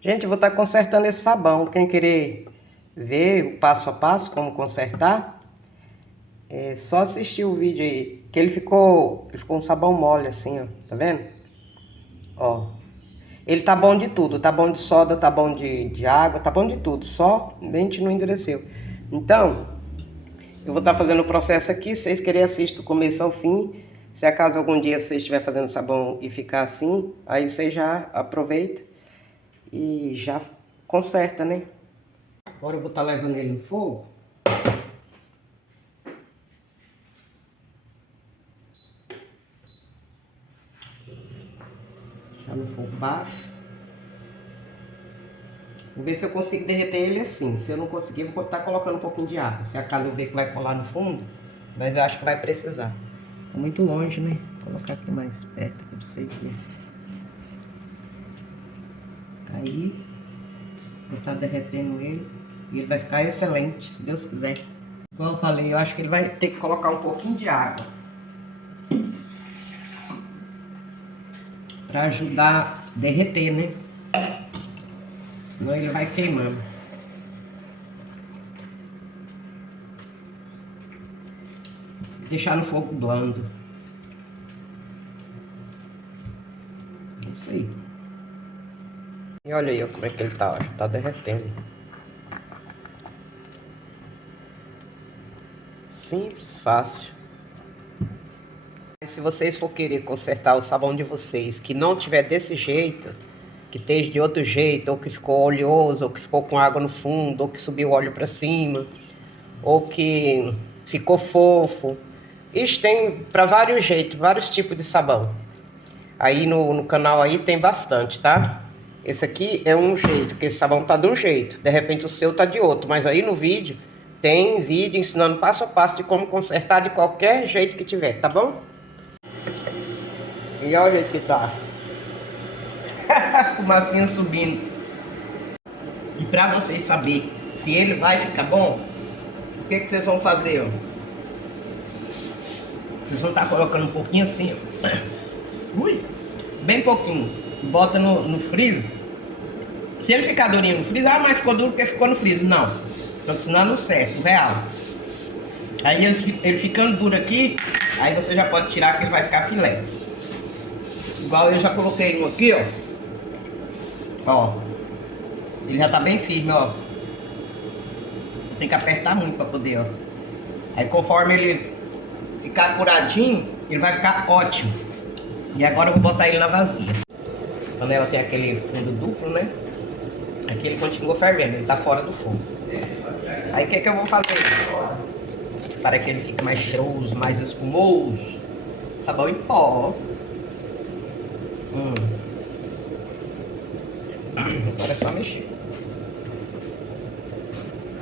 Gente, eu vou estar consertando esse sabão. Quem querer ver o passo a passo, como consertar, é só assistir o vídeo aí. Que ele ficou um sabão mole assim, ó. Tá vendo? Ó. Ele tá bom de tudo. Tá bom de soda, tá bom de água, tá bom de tudo. Só mente não endureceu. Então, eu vou estar fazendo o processo aqui. Se vocês querem assistir do começo ao fim. Se acaso algum dia você estiver fazendo sabão e ficar assim, aí você já aproveita e já conserta, né? Agora eu vou estar levando ele no fogo. Já no fogo baixo. Vou ver se eu consigo derreter ele assim. Se eu não conseguir, eu vou estar colocando um pouquinho de água. Se acaso eu ver que vai colar no fundo, mas eu acho que vai precisar. Tá muito longe, né? Vou colocar aqui mais perto para vocês verem. Aí, vou estar derretendo ele e ele vai ficar excelente, se Deus quiser. Como eu falei, eu acho que ele vai ter que colocar um pouquinho de água para ajudar a derreter, né? Senão ele vai queimando. Deixar no fogo blando. É isso aí. E olha aí ó, como é que ele tá, ó. Tá derretendo. Simples, fácil. Se vocês for querer consertar o sabão de vocês que não tiver desse jeito, que esteja de outro jeito, ou que ficou oleoso, ou que ficou com água no fundo, ou que subiu óleo para cima, ou que ficou fofo. Isso tem para vários jeitos, vários tipos de sabão. Aí no canal aí tem bastante, tá? Esse aqui é um jeito, que esse sabão tá de um jeito. De repente o seu tá de outro. Mas aí no vídeo, tem vídeo ensinando passo a passo de como consertar de qualquer jeito que tiver, tá bom? E olha esse que tá. Fumacinha subindo. E pra vocês saberem se ele vai ficar bom, o que vocês vão fazer, ó? Vocês vão estar colocando um pouquinho assim, ó. Ui! Bem pouquinho. Bota no freezer. Se ele ficar durinho no freezer, ah, mas ficou duro porque ficou no freezer. Não. Tô ensinando o certo, o real. Aí ele ficando duro aqui, aí você já pode tirar que ele vai ficar filé. Igual eu já coloquei um aqui, ó. Ó. Ele já tá bem firme, ó. Tem que apertar muito pra poder, ó. Aí conforme ele ficar curadinho, ele vai ficar ótimo. E agora eu vou botar ele na vasilha. A panela tem aquele fundo duplo, né? Aqui ele continua fervendo, ele tá fora do fogo. Aí o que eu vou fazer? Para que ele fique mais cheiroso, mais espumoso. Sabão em pó. Agora é só mexer.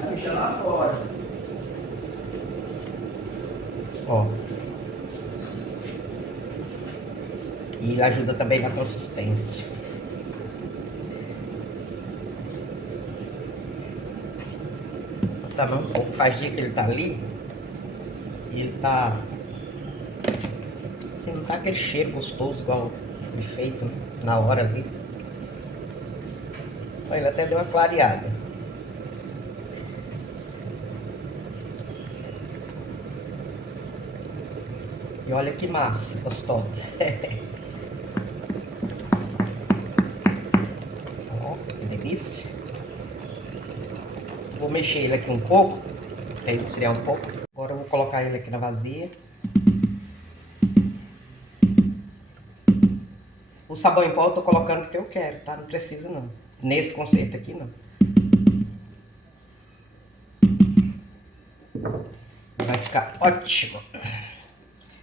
Vai mexer lá fora. Ó. E ajuda também na consistência. Tá bom? Faz dia que ele tá ali. E ele tá... assim, não tá aquele cheiro gostoso igual foi feito, né? Na hora ali. Olha, ele até deu uma clareada. E olha que massa, gostosa. Ó, que delícia. Vou mexer ele aqui um pouco, para ele esfriar um pouco. Agora eu vou colocar ele aqui na vasilha. O sabão em pó eu tô colocando porque eu quero, tá? Não precisa não. Nesse concerto aqui não. Vai ficar ótimo.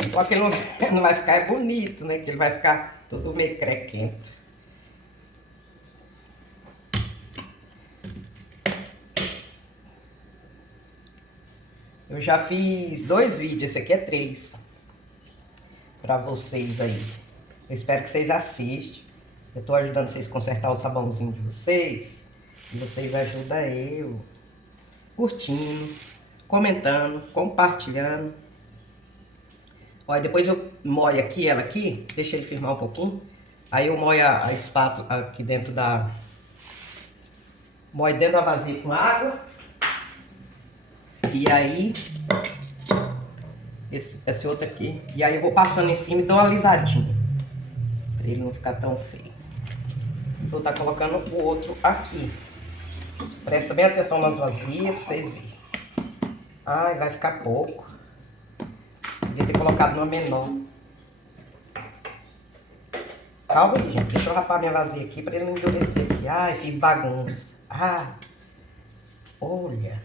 Só que ele não vai ficar bonito, né? Que ele vai ficar todo meio crequento. Eu já fiz 2 vídeos, esse aqui é 3. Pra vocês aí. Eu espero que vocês assistam. Eu tô ajudando vocês a consertar o sabãozinho de vocês. E vocês ajudam eu. Curtindo, comentando, compartilhando. Olha, depois eu molho aqui, ela aqui, deixa ele firmar um pouquinho. Aí eu molho a espátula aqui dentro da moe dentro da vasilha com água. E aí, esse outro aqui. E aí eu vou passando em cima e dou uma alisadinha. Pra ele não ficar tão feio. Vou estar colocando o outro aqui. Presta bem atenção nas vasilhas pra vocês verem. Ai, vai ficar pouco. Devia ter colocado uma menor. Calma aí, gente. Deixa eu rapar minha vasilha aqui pra ele não endurecer aqui. Ai, fiz bagunça. Ah, olha.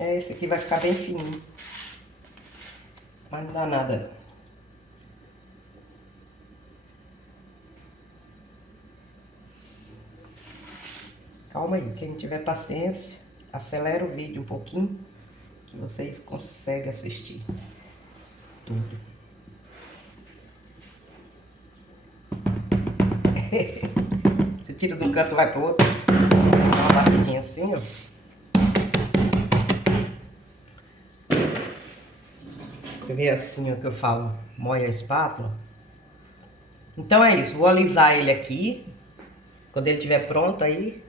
Esse aqui vai ficar bem fininho. Mas não dá nada não. Calma aí, quem tiver paciência, acelera o vídeo um pouquinho, que vocês conseguem assistir tudo. Você tira de um canto e vai pro outro. Dá uma batidinha assim, ó. Você vê assim, ó, que eu falo, moe a espátula. Então é isso, vou alisar ele aqui. Quando ele estiver pronto aí,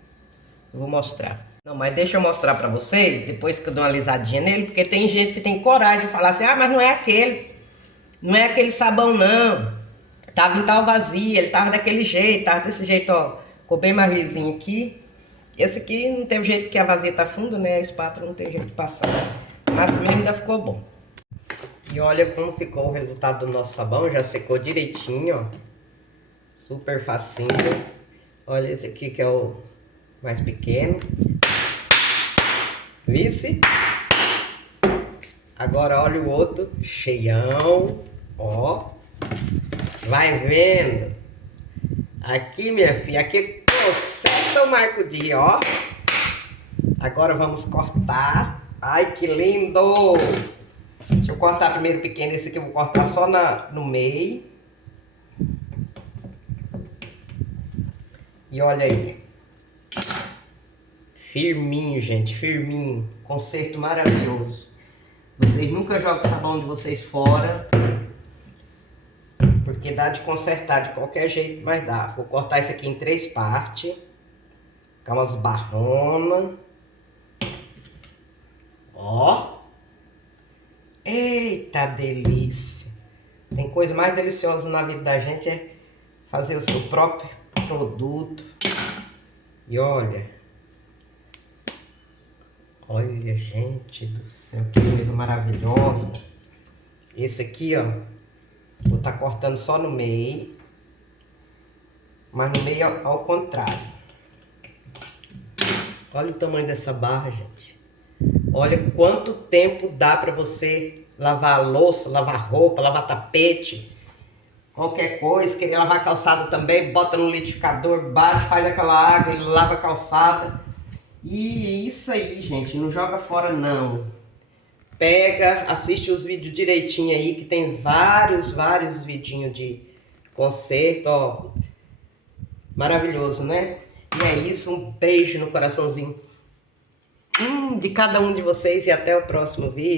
eu vou mostrar. Não, mas deixa eu mostrar pra vocês, depois que eu dou uma alisadinha nele, porque tem gente que tem coragem de falar assim, ah, mas não é aquele. Não é aquele sabão, não. Tava em tal vazia, ele tava daquele jeito, tava desse jeito, ó. Ficou bem mais lisinho aqui. Esse aqui não teve jeito, que a vazia tá funda, né? A espátula não tem jeito de passar. Mas mesmo ainda ficou bom. E olha como ficou o resultado do nosso sabão. Já secou direitinho, ó. Super facinho. Olha esse aqui que é o mais pequeno. Vice? Agora olha o outro. Cheião. Ó. Vai vendo. Aqui, minha filha. Aqui conserta o Marco Dia, ó. Agora vamos cortar. Ai, que lindo! Deixa eu cortar primeiro pequeno. Esse aqui eu vou cortar só no meio. E olha aí. Firminho, gente. Firminho. Conserto maravilhoso. Vocês nunca jogam o sabão de vocês fora. Porque dá de consertar de qualquer jeito, mas dá. Vou cortar isso aqui em 3 partes. Ficar umas barronas. Ó. Eita delícia! Tem coisa mais deliciosa na vida da gente é fazer o seu próprio produto. E olha. Olha, gente do céu, que coisa maravilhosa. Esse aqui, ó. Vou estar cortando só no meio. Mas no meio ao contrário. Olha o tamanho dessa barra, gente. Olha quanto tempo dá para você lavar a louça, lavar roupa, lavar tapete, qualquer coisa. Querer lavar a calçada também, bota no liquidificador, bate, faz aquela água, ele lava a calçada. E é isso aí, gente, não joga fora não. Pega, assiste os vídeos direitinho aí, que tem vários vidinhos de conserto, ó. Maravilhoso, né? E é isso, um beijo no coraçãozinho de cada um de vocês e até o próximo vídeo.